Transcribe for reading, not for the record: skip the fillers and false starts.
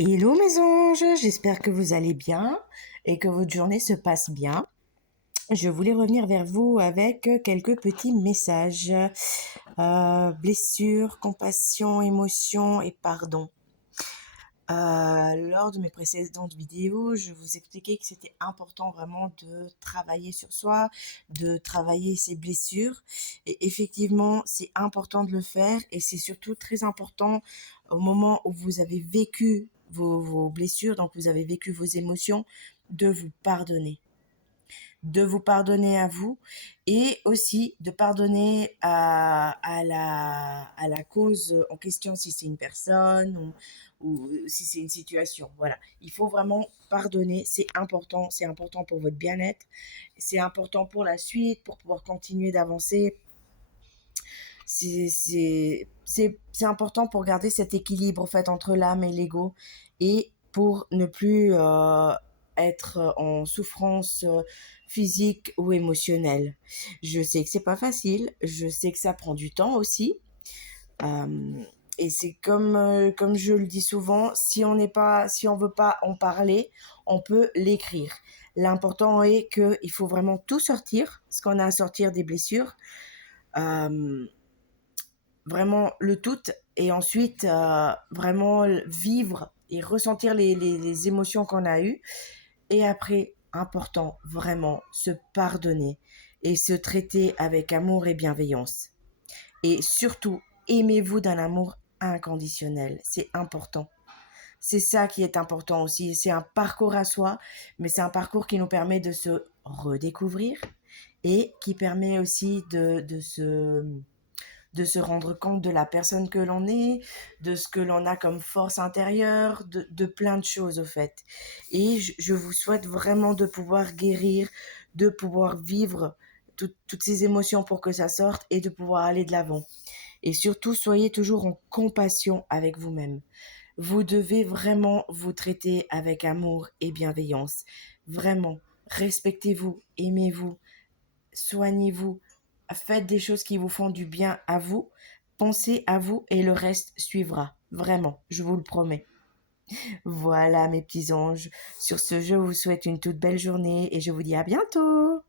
Hello mes anges, j'espère que vous allez bien et que votre journée se passe bien. Je voulais revenir vers vous avec quelques petits messages. Blessure, compassion, émotion et pardon. Lors de mes précédentes vidéos, je vous expliquais que c'était important vraiment de travailler sur soi, de travailler ses blessures. Et effectivement, c'est important de le faire et c'est surtout très important au moment où vous avez vécu vos blessures, donc vous avez vécu vos émotions, de vous pardonner. De vous pardonner à vous et aussi de pardonner à la cause en question, si c'est une personne ou si c'est une situation. Voilà, il faut vraiment pardonner, c'est important pour votre bien-être, c'est important pour la suite, pour pouvoir continuer d'avancer. C'est important pour garder cet équilibre en fait entre l'âme et l'ego et pour ne plus être en souffrance physique ou émotionnelle. Je sais que c'est pas facile, je sais que ça prend du temps aussi. Euh, et c'est comme je le dis souvent, si on veut pas en parler, on peut l'écrire. L'important est qu'il faut vraiment tout sortir, ce qu'on a à sortir des blessures. Euh, Vraiment le tout et ensuite vraiment vivre et ressentir les émotions qu'on a eues et après important vraiment se pardonner et se traiter avec amour et bienveillance et surtout aimez-vous d'un amour inconditionnel, c'est important. C'est ça qui est important aussi, c'est un parcours à soi, mais c'est un parcours qui nous permet de se redécouvrir et qui permet aussi de se rendre compte de la personne que l'on est, de ce que l'on a comme force intérieure, de plein de choses au fait. Et je vous souhaite vraiment de pouvoir guérir, de pouvoir vivre toutes ces émotions pour que ça sorte et de pouvoir aller de l'avant. Et surtout, soyez toujours en compassion avec vous-même. Vous devez vraiment vous traiter avec amour et bienveillance. Vraiment, respectez-vous, aimez-vous, soignez-vous, faites des choses qui vous font du bien à vous, pensez à vous et le reste suivra. Vraiment, je vous le promets. Voilà mes petits anges. Sur ce, je vous souhaite une toute belle journée et je vous dis à bientôt.